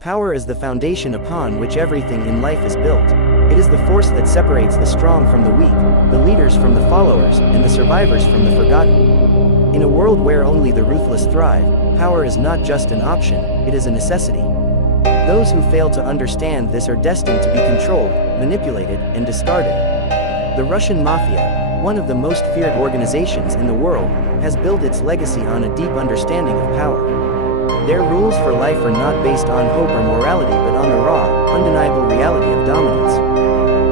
Power is the foundation upon which everything in life is built. It is the force that separates the strong from the weak, the leaders from the followers, and the survivors from the forgotten. In a world where only the ruthless thrive, power is not just an option, it is a necessity. Those who fail to understand this are destined to be controlled, manipulated, and discarded. The Russian Mafia, one of the most feared organizations in the world, has built its legacy on a deep understanding of power. Their rules for life are not based on hope or morality but on the raw, undeniable reality of dominance.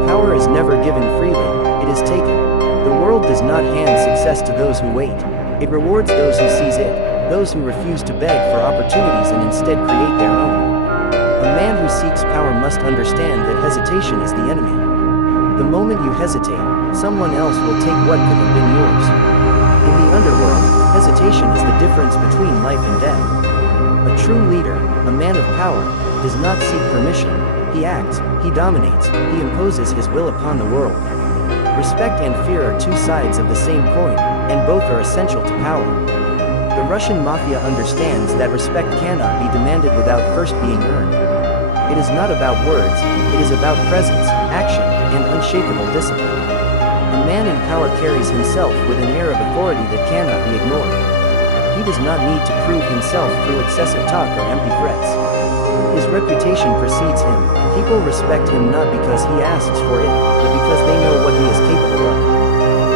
Power is never given freely, it is taken. The world does not hand success to those who wait. It rewards those who seize it, those who refuse to beg for opportunities and instead create their own. A man who seeks power must understand that hesitation is the enemy. The moment you hesitate, someone else will take what could have been yours. In the underworld, hesitation is the difference between life and death. A true leader, a man of power, does not seek permission. He acts, he dominates, he imposes his will upon the world. Respect and fear are two sides of the same coin, and both are essential to power. The Russian Mafia understands that respect cannot be demanded without first being earned. It is not about words, it is about presence, action, and unshakable discipline. A man in power carries himself with an air of authority that cannot be ignored. He does not need to prove himself through excessive talk or empty threats. His reputation precedes him. People respect him not because he asks for it, but because they know what he is capable of.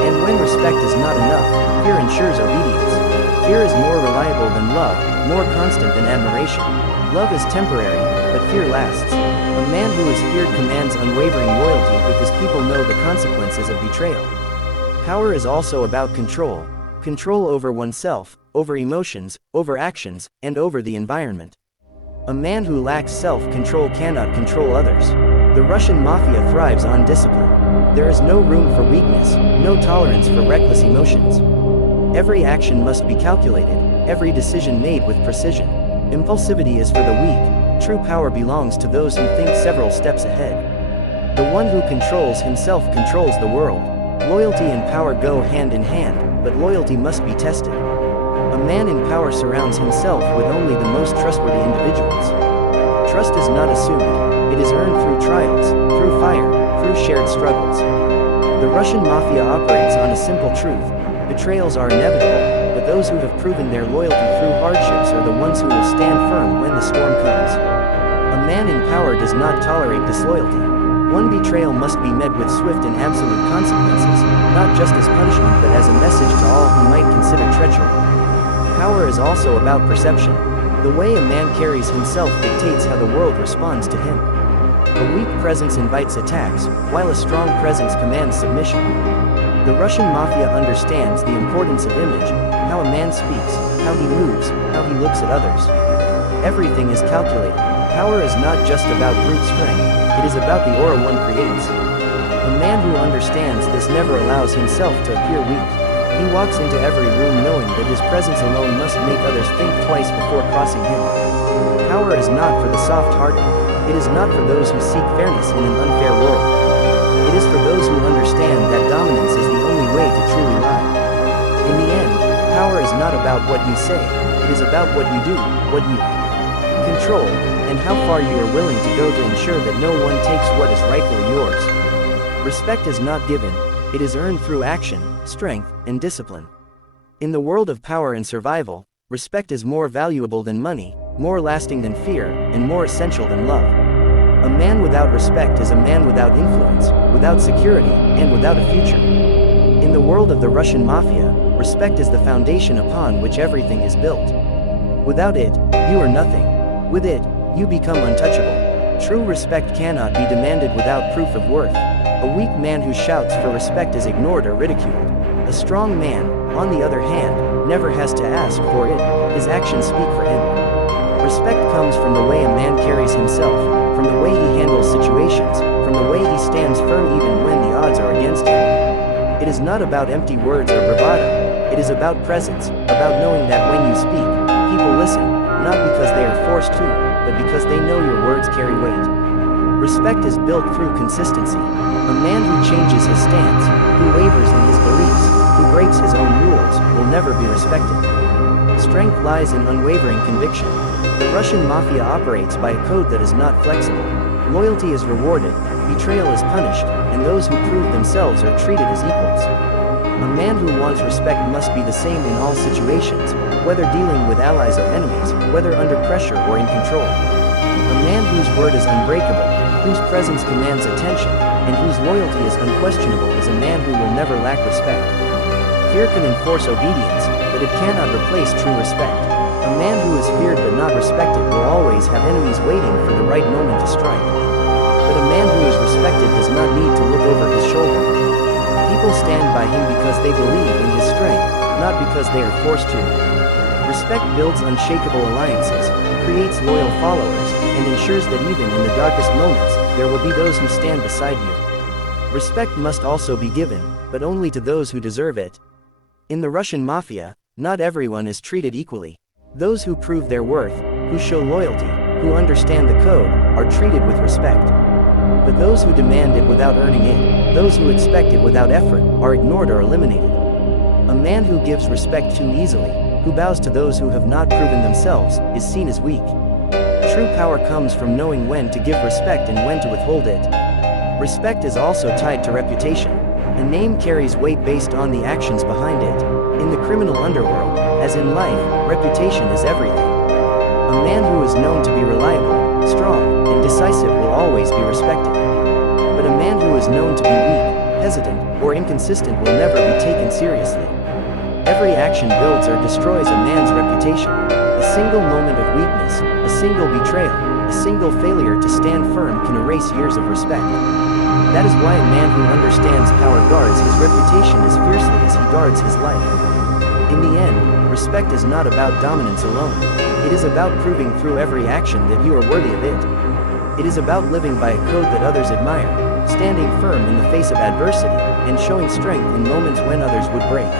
And when respect is not enough, fear ensures obedience. Fear is more reliable than love, more constant than admiration. Love is temporary, but fear lasts. A man who is feared commands unwavering loyalty because people know the consequences of betrayal. Power is also about control. Control over oneself, over emotions, over actions, and over the environment. A man who lacks self-control cannot control others. The Russian Mafia thrives on discipline. There is no room for weakness, no tolerance for reckless emotions. Every action must be calculated, every decision made with precision. Impulsivity is for the weak, true power belongs to those who think several steps ahead. The one who controls himself controls the world. Loyalty and power go hand in hand, but loyalty must be tested. A man in power surrounds himself with only the most trustworthy individuals. Trust is not assumed, it is earned through trials, through fire, through shared struggles. The Russian Mafia operates on a simple truth: betrayals are inevitable, but those who have proven their loyalty through hardships are the ones who will stand firm when the storm comes. A man in power does not tolerate disloyalty. One betrayal must be met with swift and absolute consequences, not just as punishment but as a message to all who might consider treachery. Power is also about perception. The way a man carries himself dictates how the world responds to him. A weak presence invites attacks, while a strong presence commands submission. The Russian Mafia understands the importance of image, how a man speaks, how he moves, how he looks at others. Everything is calculated. Power is not just about brute strength, it is about the aura one creates. A man who understands this never allows himself to appear weak. He walks into every room knowing that his presence alone must make others think twice before crossing him. Power is not for the soft-hearted. It is not for those who seek fairness in an unfair world. It is for those who understand that dominance is the only way to truly lie. In the end, power is not about what you say, it is about what you do, what you control, and how far you are willing to go to ensure that no one takes what is rightfully yours. Respect is not given, it is earned through action, strength, and discipline. In the world of power and survival, respect is more valuable than money, more lasting than fear, and more essential than love. A man without respect is a man without influence, without security, and without a future. In the world of the Russian Mafia, respect is the foundation upon which everything is built. Without it, you are nothing. With it, you become untouchable. True respect cannot be demanded without proof of worth. A weak man who shouts for respect is ignored or ridiculed. A strong man, on the other hand, never has to ask for it, his actions speak for him. Respect comes from the way a man carries himself, from the way he handles situations, from the way he stands firm even when the odds are against him. It is not about empty words or bravado, it is about presence, about knowing that when you speak, people listen, not because they are forced to, but because they know your words carry weight. Respect is built through consistency. A man who changes his stance, who wavers in his beliefs, who breaks his own rules, will never be respected. Strength lies in unwavering conviction. The Russian Mafia operates by a code that is not flexible. Loyalty is rewarded, betrayal is punished, and those who prove themselves are treated as equals. A man who wants respect must be the same in all situations, whether dealing with allies or enemies, whether under pressure or in control. A man whose word is unbreakable, whose presence commands attention, and whose loyalty is unquestionable is a man who will never lack respect. Fear can enforce obedience, but it cannot replace true respect. A man who is feared but not respected will always have enemies waiting for the right moment to strike. But a man who is respected does not need to look over his shoulder. People stand by him because they believe in his strength, not because they are forced to. Respect builds unshakable alliances, creates loyal followers, and ensures that even in the darkest moments, there will be those who stand beside you. Respect must also be given, but only to those who deserve it. In the Russian Mafia, not everyone is treated equally. Those who prove their worth, who show loyalty, who understand the code, are treated with respect. But those who demand it without earning it, those who expect it without effort, are ignored or eliminated. A man who gives respect too easily, who bows to those who have not proven themselves, is seen as weak. True power comes from knowing when to give respect and when to withhold it. Respect is also tied to reputation. A name carries weight based on the actions behind it. In the criminal underworld, as in life, reputation is everything. A man who is known to be reliable, strong, and decisive will always be respected. But a man who is known to be weak, hesitant, or inconsistent will never be taken seriously. Every action builds or destroys a man's reputation. A single moment of weakness, a single betrayal, a single failure to stand firm can erase years of respect. That is why a man who understands power guards his reputation as fiercely as he guards his life. In the end, respect is not about dominance alone. It is about proving through every action that you are worthy of it. It is about living by a code that others admire, standing firm in the face of adversity, and showing strength in moments when others would break.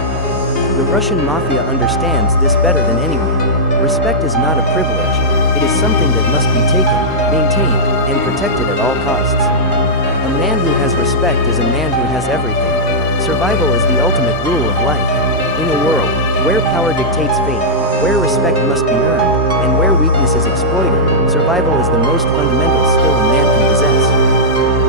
The Russian Mafia understands this better than anyone. Respect is not a privilege. It is something that must be taken, maintained, and protected at all costs. A man who has respect is a man who has everything. Survival is the ultimate rule of life. In a world where power dictates fate, where respect must be earned, and where weakness is exploited, survival is the most fundamental skill a man can possess.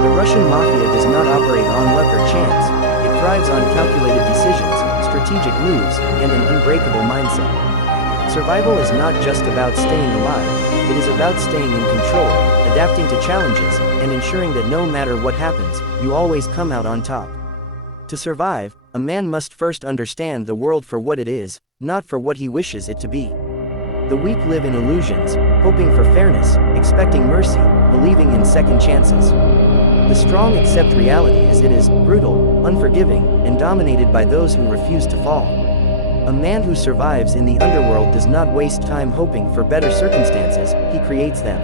The Russian Mafia does not operate on luck or chance. It thrives on calculated decisions, strategic moves, and an unbreakable mindset. Survival is not just about staying alive, it is about staying in control, adapting to challenges, and ensuring that no matter what happens, you always come out on top. To survive, a man must first understand the world for what it is, not for what he wishes it to be. The weak live in illusions, hoping for fairness, expecting mercy, believing in second chances. The strong accept reality as it is, brutal, unforgiving, and dominated by those who refuse to fall. A man who survives in the underworld does not waste time hoping for better circumstances, he creates them.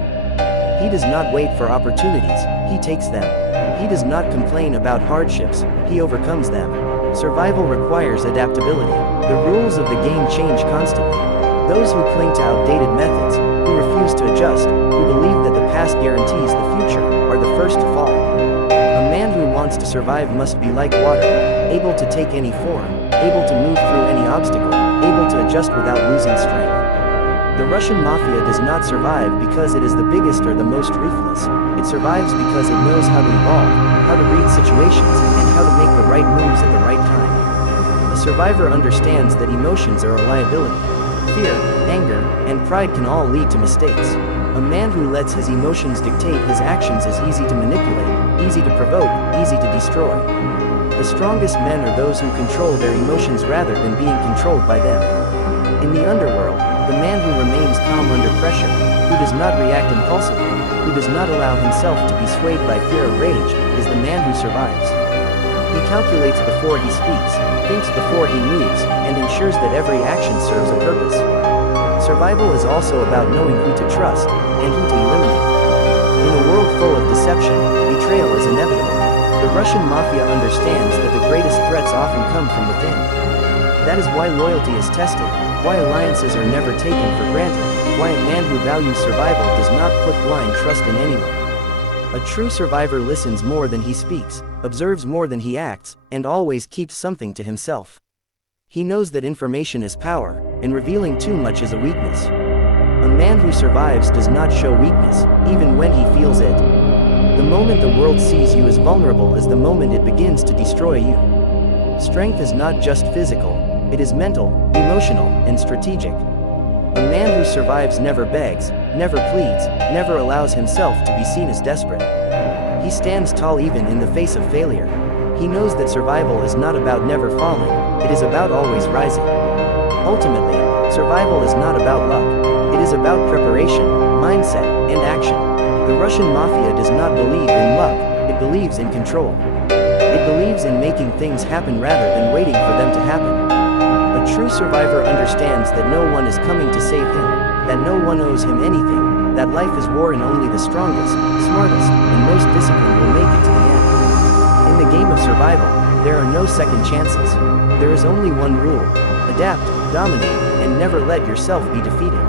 He does not wait for opportunities, he takes them. He does not complain about hardships, he overcomes them. Survival requires adaptability. The rules of the game change constantly. Those who cling to outdated methods, who refuse to adjust, who believe that the past guarantees the future, are the first to fall. A man who wants to survive must be like water, able to take any form, able to move through any obstacle, able to adjust without losing strength. The Russian Mafia does not survive because it is the biggest or the most ruthless. It survives because it knows how to evolve, how to read situations, and how to make the right moves at the right time. A survivor understands that emotions are a liability. Fear, anger, and pride can all lead to mistakes. A man who lets his emotions dictate his actions is easy to manipulate, easy to provoke, easy to destroy. The strongest men are those who control their emotions rather than being controlled by them. In the underworld, the man who remains calm under pressure, who does not react impulsively, who does not allow himself to be swayed by fear or rage, is the man who survives. He calculates before he speaks, thinks before he moves, and ensures that every action serves a purpose. Survival is also about knowing who to trust, and who to eliminate. In a world full of deception, betrayal is inevitable. The Russian Mafia understands that the greatest threats often come from within. That is why loyalty is tested, why alliances are never taken for granted, why a man who values survival does not put blind trust in anyone. A true survivor listens more than he speaks, observes more than he acts, and always keeps something to himself. He knows that information is power, and revealing too much is a weakness. A man who survives does not show weakness, even when he feels it. The moment the world sees you as vulnerable is the moment it begins to destroy you. Strength is not just physical, it is mental, emotional, and strategic. A man who survives never begs, never pleads, never allows himself to be seen as desperate. He stands tall even in the face of failure. He knows that survival is not about never falling, it is about always rising. Ultimately, survival is not about luck, it is about preparation, mindset, and action. The Russian Mafia does not believe in luck, it believes in control. It believes in making things happen rather than waiting for them to happen. A true survivor understands that no one is coming to save him, that no one owes him anything, that life is war and only the strongest, smartest, and most disciplined will make it to the end. In the game of survival, there are no second chances. There is only one rule: adapt, dominate, and never let yourself be defeated.